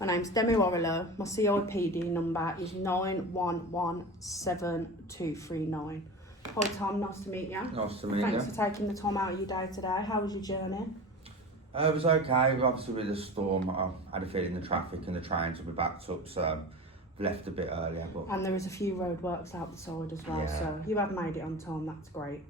My name's Demi Warrilow. My CIPD number is 9117239. Hi Tom, nice to meet you. Nice to meet you. Thanks for taking the time out of your day today. How was your journey? It was okay. Obviously with the storm, I had a feeling the traffic and the trains would be backed up, so left a bit earlier. But And there was a few roadworks out the side as well, Yeah. so you have made it on time, that's great.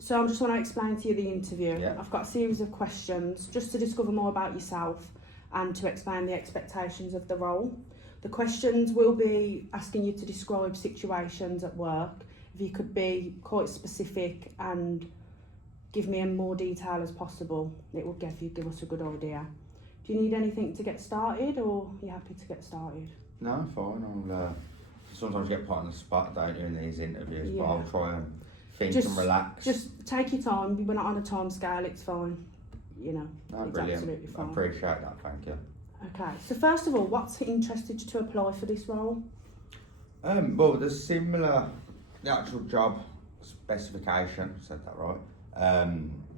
So I just want to explain to you the interview. Yeah. I've got a series of questions just to discover more about yourself and to explain the expectations of the role. The questions will be asking you to describe situations at work. If you could be quite specific and give me in more detail as possible, it will give us a good idea. Do you need anything to get started, or are you happy to get started? no, fine. I'll sometimes get put on the spot, don't you, in these interviews, but Yeah. I'll try and think Just- and relax. Just take your time. We're not on a time scale, it's fine. You know, no, it's brilliant. absolutely I fine. appreciate that, thank you. Okay, so first of all, what's interested you to apply for this role? Well, the actual job specification, said that right,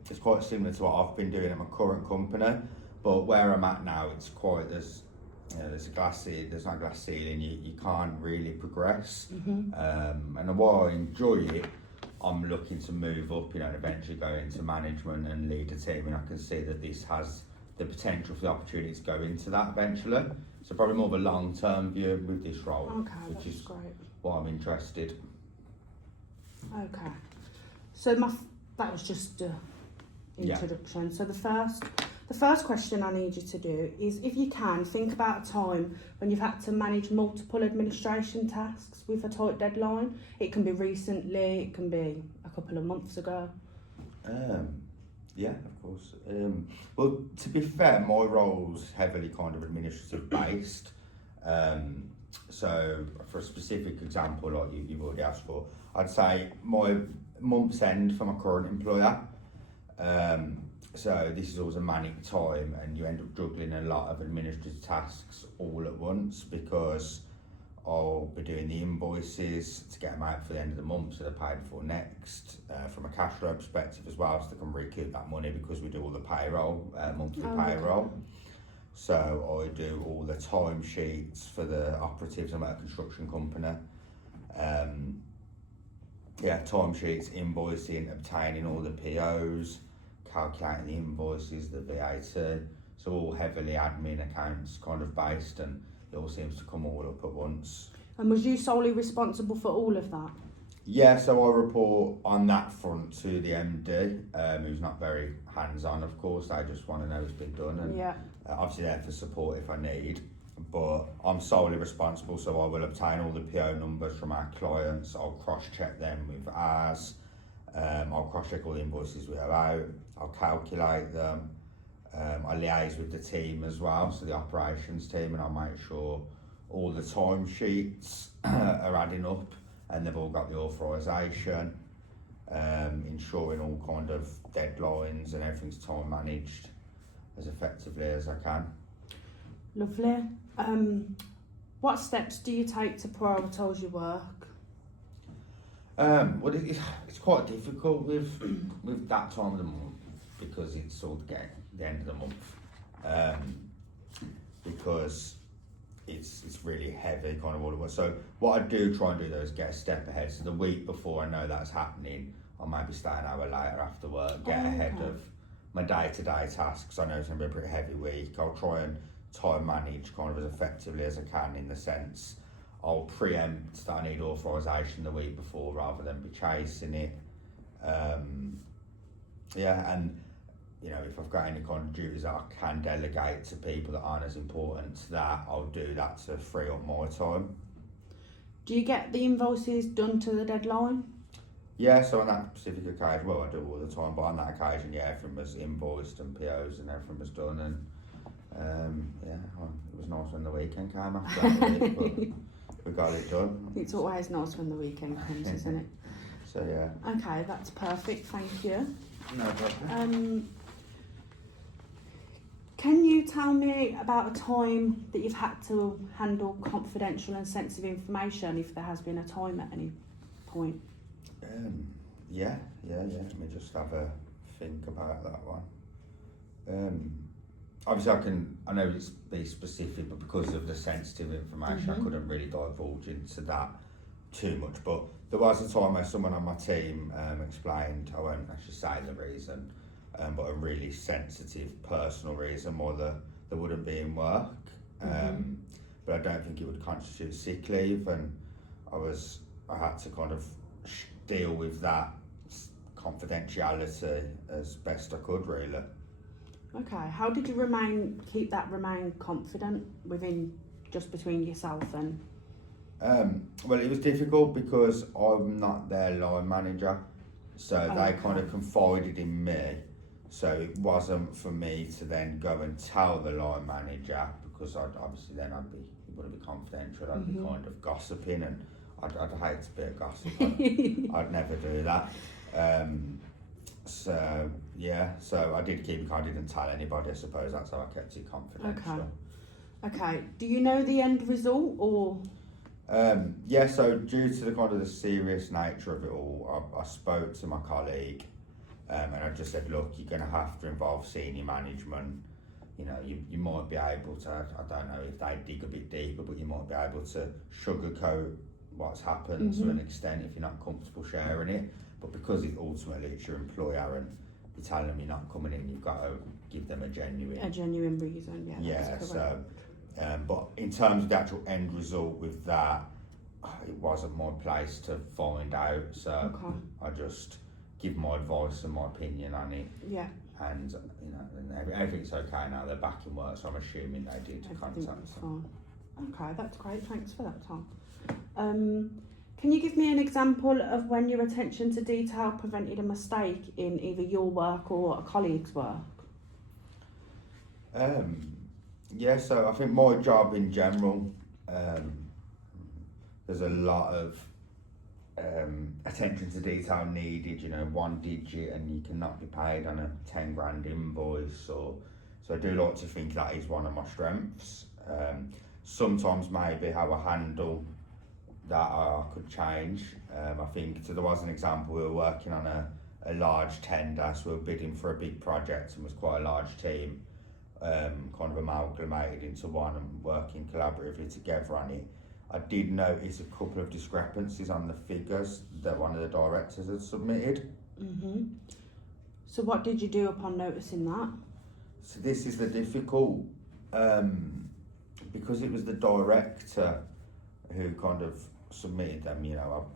it's quite similar to what I've been doing at my current company, but where I'm at now, it's quite, there's no glass ceiling, you can't really progress. And while I enjoy it, I'm looking to move up, and eventually go into management and lead a team, and I can see that this has the potential for the opportunity to go into that eventually. So probably more of a long-term view with this role, Okay, which that's is great. why I'm interested. Okay, so that was just an introduction. So the first question I need you to do is, if you can, think about a time when you've had to manage multiple administration tasks with a tight deadline. It can be recently, it can be a couple of months ago. Yeah, of course. Well, to be fair, my role's heavily kind of administrative based. So for a specific example, like you've already asked for, I'd say my month's end for my current employer. So this is always a manic time, and you end up juggling a lot of administrative tasks all at once, because I'll be doing the invoices to get them out for the end of the month, so they're paid for next. From a cash flow perspective as well, so they can recoup that money, because we do all the payroll, monthly payroll. Okay. So I do all the timesheets for the operatives. I'm at a construction company. Timesheets, invoicing, obtaining all the POs, calculating the invoices, the VAT. So all heavily admin accounts kind of based, and it all seems to come all up at once. And was you solely responsible for all of that? Yeah, so I report on that front to the MD, who's not very hands-on, of course. They just want to know it's been done, and Yeah. obviously there for support if I need. But I'm solely responsible, so I will obtain all the PO numbers from our clients. I'll cross-check them with ours. I'll cross-check all the invoices we have out. I'll calculate them. I liaise with the team as well, so the operations team, and I'll make sure all the timesheets are adding up and they've all got the authorisation, ensuring all kind of deadlines and everything's time managed as effectively as I can. Lovely. What steps do you take to prioritise your work? Well, it's quite difficult with that time of the month, because it's sort of getting the end of the month, because it's really heavy kind of all at once. So what I do try and do though is get a step ahead. So the week before I know that's happening, I'll maybe stay an hour later after work, get ahead of my day-to-day tasks. I know it's going to be a pretty heavy week. I'll try and time manage kind of as effectively as I can, in the sense I'll preempt that I need authorisation the week before rather than be chasing it. And if I've got any kind of duties that I can delegate to people that aren't as important to that, I'll do that to free up my time. Do you get the invoices done to the deadline? Yeah, so on that specific occasion, well, I do all the time, but on that occasion, yeah, everything was invoiced and POs and everything was done, and it was nice when the weekend came after that week, but we got it done. It's always nice when the weekend comes, isn't it? So yeah. Okay, that's perfect, thank you. No problem. Can you tell me about a time that you've had to handle confidential and sensitive information, if there has been a time at any point? Let me just have a think about that one. obviously I know it's be specific, but because of the sensitive information, I couldn't really divulge into that too much. But there was a time where someone on my team explained, I won't actually say the reason, but a really sensitive personal reason why there wouldn't be in work. But I don't think it would constitute sick leave, and I had to kind of deal with that confidentiality as best I could, really. Okay, how did you remain confident just between yourself and? Well, it was difficult because I'm not their line manager, so they kind of confided in me. So it wasn't for me to then go and tell the line manager, because it wouldn't be confidential. I'd be kind of gossiping, and I'd hate to be a gossip. I'd never do that. So I did keep it. I didn't tell anybody. I suppose that's how I kept it confidential. Okay. Do you know the end result, or? So due to the kind of the serious nature of it all, I spoke to my colleague, and I just said, look, you're going to have to involve senior management. You know, you might be able to, I don't know if they dig a bit deeper, but you might be able to sugarcoat what's happened to an extent if you're not comfortable sharing it. But because ultimately it's your employer and you're telling them you're not coming in, you've got to give them a genuine reason. So but in terms of the actual end result with that, it wasn't my place to find out, so I just give my advice and my opinion on it. Yeah. And everything's okay now. They're back in work, so I'm assuming they did contact them. Okay, that's great. Thanks for that, Tom. Can you give me an example of when your attention to detail prevented a mistake in either your work or a colleague's work? So I think my job in general, there's a lot of attention to detail needed. You know, one digit and you cannot be paid on a 10 grand invoice. So I do like to think that is one of my strengths. Sometimes maybe how I handle that I could change. I think, so there was an example, we were working on a large tender, so we were bidding for a big project and was quite a large team, kind of amalgamated into one and working collaboratively together on it. I did notice a couple of discrepancies on the figures that one of the directors had submitted. So what did you do upon noticing that? So this is the difficult, because it was the director who kind of submitted them, you know,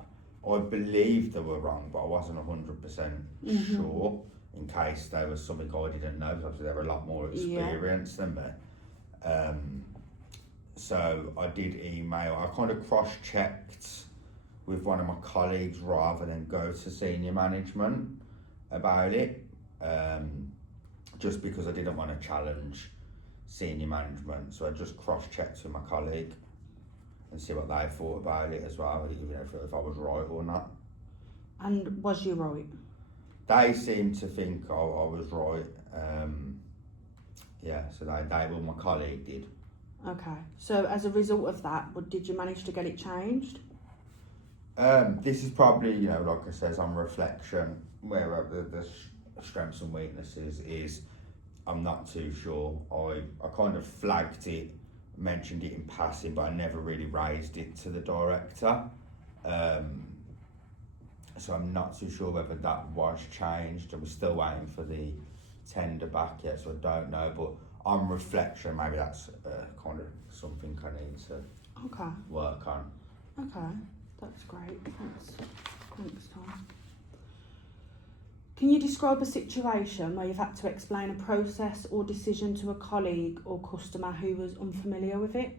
I believe they were wrong, but I wasn't 100% sure in case there was something I didn't know, because obviously they were a lot more experienced than me. So I did email, I kind of cross-checked with one of my colleagues rather than go to senior management about it, just because I didn't want to challenge senior management. So I just cross-checked with my colleague and see what they thought about it as well, you know, if I was right or not. And was you right? They seemed to think I was right. So my colleague did. Okay, so as a result of that, did you manage to get it changed? This is probably, you know, like I says, on reflection, where the strengths and weaknesses is, I'm not too sure. I kind of flagged it, mentioned it in passing, but I never really raised it to the director. So I'm not too sure whether that was changed. We're still waiting for the tender back yet, so I don't know. But on reflection, maybe that's kind of something I need to work on. Okay, that's great. Thanks, Tom. Can you describe a situation where you've had to explain a process or decision to a colleague or customer who was unfamiliar with it?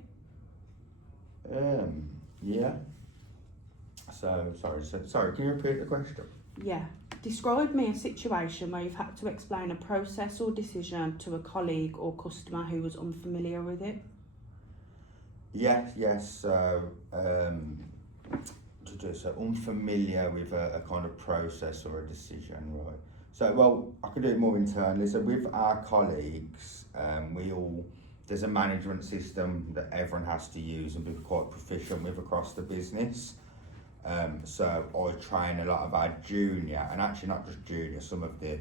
Sorry, can you repeat the question? Yeah. Describe me a situation where you've had to explain a process or decision to a colleague or customer who was unfamiliar with it. Yes. So unfamiliar with a kind of process or a decision, right? So, well, I could do it more internally. So with our colleagues, there's a management system that everyone has to use and be quite proficient with across the business. So I train a lot of our junior, and actually not just junior, some of the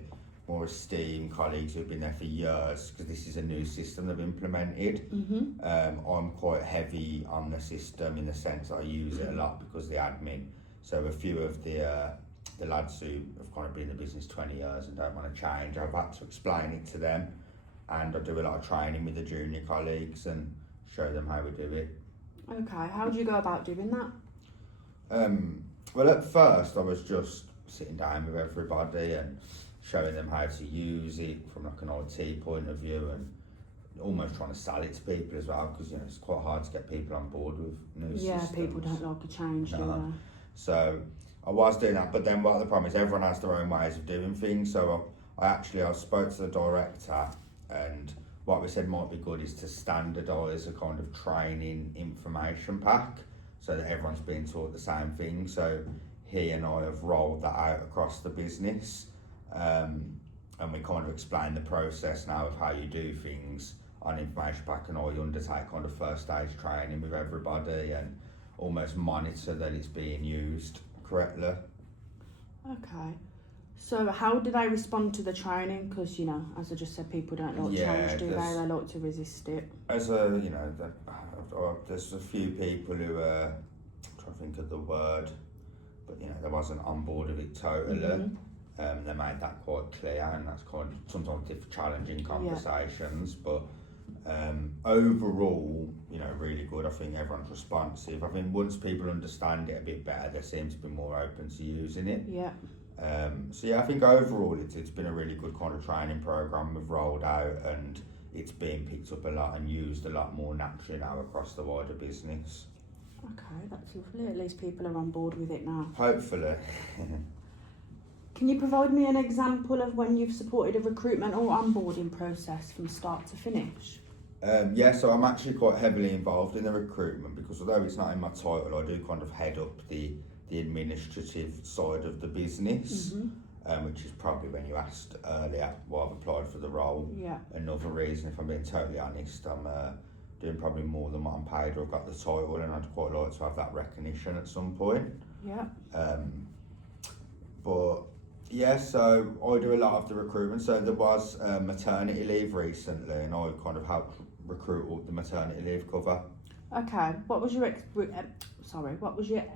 more esteemed colleagues who've been there for years, because this is a new system they've implemented. I'm quite heavy on the system in the sense that I use it a lot because of the admin. So a few of the lads who have kind of been in the business 20 years and don't want to change, I've had to explain it to them, and I do a lot of training with the junior colleagues and show them how we do it. Okay, how do you go about doing that? Well, at first I was just sitting down with everybody and showing them how to use it from like an IT point of view, and almost trying to sell it to people as well, because it's quite hard to get people on board with new systems. People don't like a change, do they? So I was doing that, but then what the problem is, everyone has their own ways of doing things. So I spoke to the director, and what we said might be good is to standardise a kind of training information pack so that everyone's being taught the same thing. So he and I have rolled that out across the business, and we kind of explain the process now of how you do things on information pack, and I undertake kind of first stage training with everybody and almost monitor that it's being used correctly. Okay. So how do they respond to the training? Because, as I just said, people don't like change, do they? They like to resist it. There's a few people who I'm trying to think of the word, but they wasn't on board with it totally. They made that quite clear, and that's kind of sometimes challenging conversations, but overall, really good. I think everyone's responsive. I think once people understand it a bit better, they seem to be more open to using it. Yeah. I think overall it's been a really good kind of training program we've rolled out, and it's being picked up a lot and used a lot more naturally now across the wider business. Okay, that's lovely. At least people are on board with it now. Hopefully. Can you provide me an example of when you've supported a recruitment or onboarding process from start to finish? So I'm actually quite heavily involved in the recruitment, because although it's not in my title, I do kind of head up the administrative side of the business, which is probably, when you asked earlier why I've applied for the role, another reason. If I'm being totally honest, I'm doing probably more than what I'm paid, or I've got the title, and I'd quite like to have that recognition at some point. So I do a lot of the recruitment. So there was maternity leave recently, and I kind of helped recruit all the maternity leave cover. Okay, what was your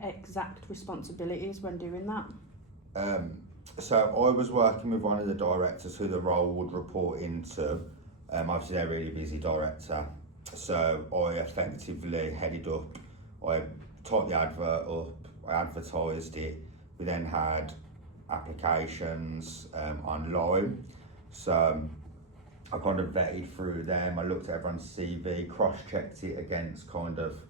exact responsibilities when doing that? So I was working with one of the directors who the role would report into. Obviously they're a really busy director, so I effectively headed up. I typed the advert up, I advertised it. We then had applications online, so I kind of vetted through them. I looked at everyone's CV, cross-checked it against kind of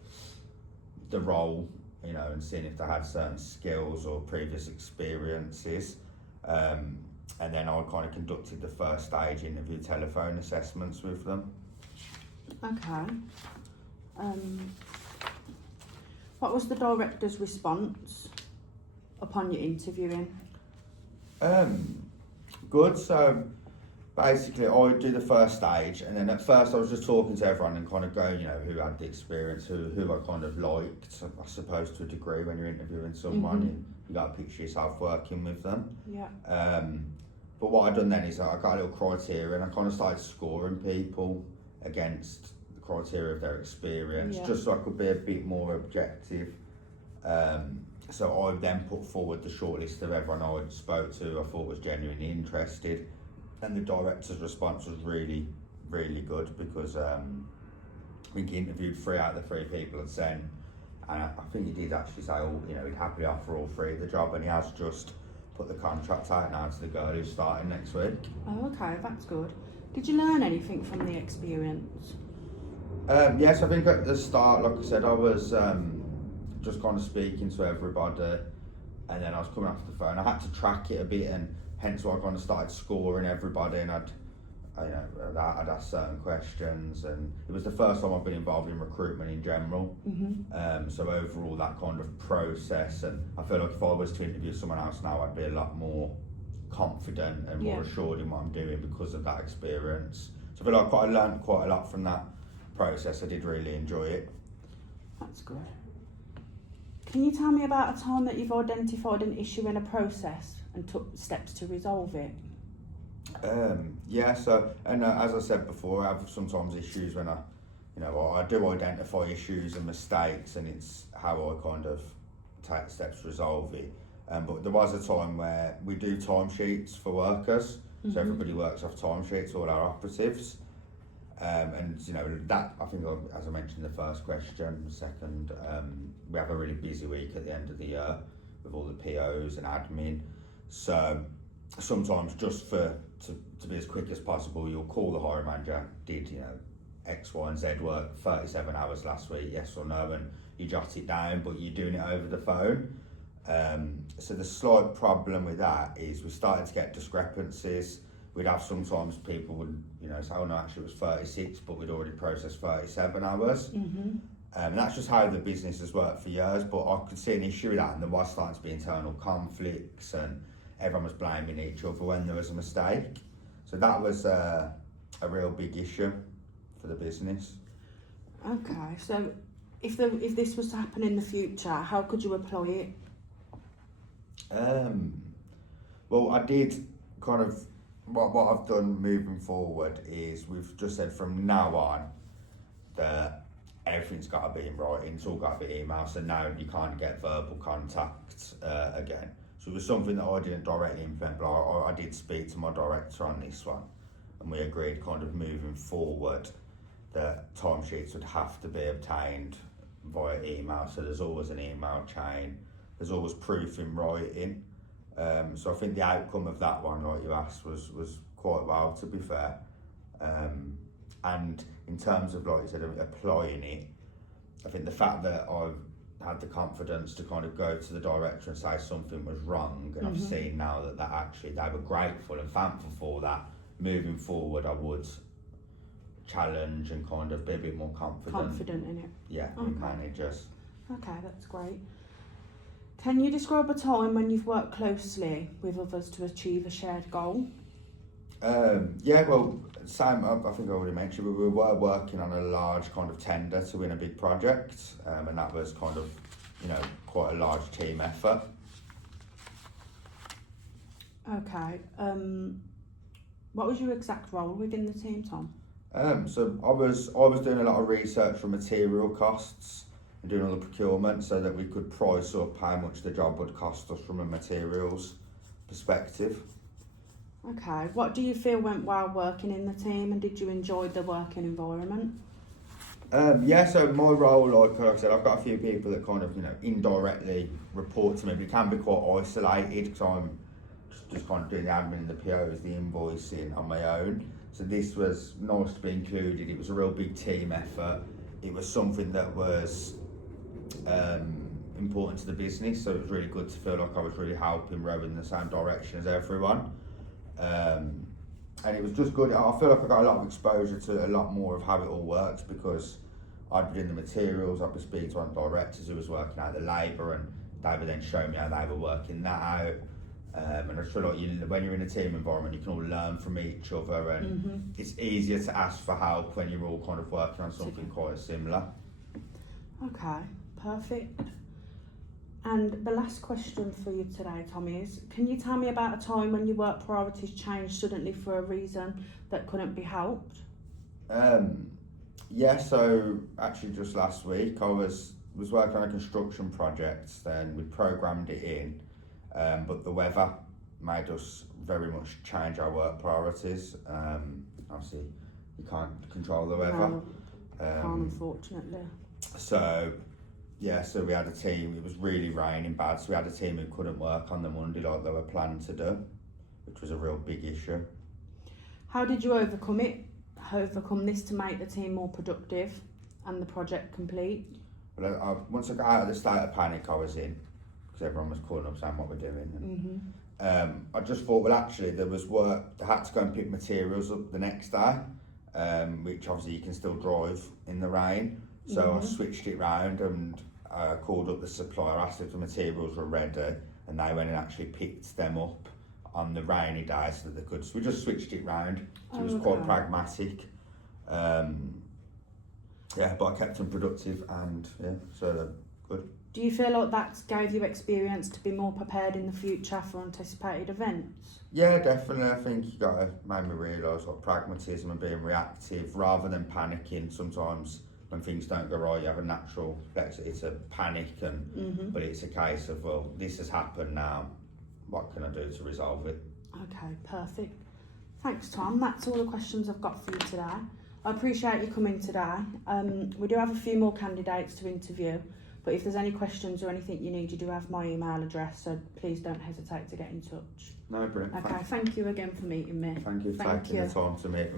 the role, and seeing if they had certain skills or previous experiences, and then I kind of conducted the first stage interview telephone assessments with them. Okay. What was the director's response upon your interviewing? Good. So basically I do the first stage, and then at first I was just talking to everyone and kind of going, who had the experience, who I kind of liked, I suppose, to a degree. When you're interviewing someone, you got to picture yourself working with them. But what I've done then is I got a little criteria, and I kind of started scoring people against the criteria of their experience, just so I could be a bit more objective. So I then put forward the shortlist of everyone I spoke to, I thought was genuinely interested, and the director's response was really, really good, because I think he interviewed 3 out of the 3 people I'd sent, and I think he did actually say, he'd happily offer all 3 the job, and he has just put the contract out now to the girl who's starting next week. Oh, okay, that's good. Did you learn anything from the experience? Yes, I think at the start, like I said, I was just kind of speaking to everybody, and then I was coming off the phone. I had to track it a bit, and hence why I kind of started scoring everybody, and I'd ask certain questions, and it was the first time I've been involved in recruitment in general. So overall, that kind of process, and I feel like if I was to interview someone else now, I'd be a lot more confident and more assured in what I'm doing because of that experience. So I feel like I learned quite a lot from that process. I did really enjoy it. That's good. Can you tell me about a time that you've identified an issue in a process and took steps to resolve it? Yeah, so, and as I said before, I have sometimes issues when I do identify issues and mistakes, and it's how I kind of take steps to resolve it. But there was a time where we do timesheets for workers, so everybody works off timesheets, all our operatives. And that, I think, as I mentioned in the first question, second, we have a really busy week at the end of the year with all the POs and admin. So sometimes just to be as quick as possible, you'll call the hiring manager, did X, Y and Z work 37 hours last week, yes or no, and you jot it down, but you're doing it over the phone. So the slight problem with that is we started to get discrepancies. We'd have sometimes people would say, oh no, actually it was 36, but we'd already processed 37 hours. And that's just how the business has worked for years, but I could see an issue with that, and there was starting to be internal conflicts and everyone was blaming each other when there was a mistake. So that was a real big issue for the business. Okay, so if this was to happen in the future, how could you apply it? Well, I did kind of, what I've done moving forward is we've just said from now on that everything's got to be in writing, it's all got to be email, so now you can't get verbal contact again. So it was something that I didn't directly implement, but I did speak to my director on this one, and we agreed kind of moving forward that timesheets would have to be obtained via email, so there's always an email chain, there's always proof in writing. So I think the outcome of that one, like you asked, was quite well, to be fair. And in terms of, like you said, applying it, I think the fact that I've had the confidence to kind of go to the director and say something was wrong, and I've seen now that actually they were grateful and thankful for that. Moving forward, I would challenge and kind of be a bit more confident in it. Yeah, in managers. Okay, that's great. Can you describe a time when you've worked closely with others to achieve a shared goal? Yeah, well, Sam, I think I already mentioned, we were working on a large kind of tender to win a big project, and that was kind of, quite a large team effort. Okay. What was your exact role within the team, Tom? So I was doing a lot of research for material costs and doing all the procurement so that we could price up how much the job would cost us from a materials perspective. Okay. What do you feel went well working in the team, and did you enjoy the working environment? Yeah, so my role, like I said, I've got a few people that kind of, indirectly report to me, but it can be quite isolated because I'm just kind of doing the admin, the POs, the invoicing on my own. So this was nice to be included. It was a real big team effort. It was something that was important to the business, so it was really good to feel like I was really helping row in the same direction as everyone. And it was just good. I feel like I got a lot of exposure to a lot more of how it all works because I'd be doing the materials, I'd be speaking to one of the directors who was working out the labour, and they would then show me how they were working that out. And I just feel like when you're in a team environment, you can all learn from each other, and it's easier to ask for help when you're all kind of working on something quite similar. Okay, perfect. And the last question for you today, Tom, is can you tell me about a time when your work priorities changed suddenly for a reason that couldn't be helped? Yeah, so actually just last week I was working on a construction project, then we programmed it in, but the weather made us very much change our work priorities. Obviously you can't control the weather. No, can't, unfortunately. So we had a team, it was really raining bad, so we had a team who couldn't work on the Monday like they were planning to do, which was a real big issue. How did you overcome this to make the team more productive and the project complete? Well, once I got out of the state of panic I was in, because everyone was calling up saying what we're doing, and I just thought, well actually there was work, I had to go and pick materials up the next day, which obviously you can still drive in the rain, so I switched it round and called up the supplier, asked if the materials were ready, and they went and actually picked them up on the rainy day so that they could. So we just switched it round. So it was quite pragmatic. But I kept them productive, and so good. Do you feel like that gave you experience to be more prepared in the future for anticipated events? Yeah, definitely. I think you got to make me realise what pragmatism and being reactive rather than panicking. Sometimes when things don't go right, you have a natural, it's a panic, and but it's a case of, well, this has happened now. What can I do to resolve it? Okay, perfect. Thanks, Tom. That's all the questions I've got for you today. I appreciate you coming today. We do have a few more candidates to interview, but if there's any questions or anything you need, you do have my email address, so please don't hesitate to get in touch. No, brilliant. Okay, thank you again for meeting me. Thank you for taking the time to meet me.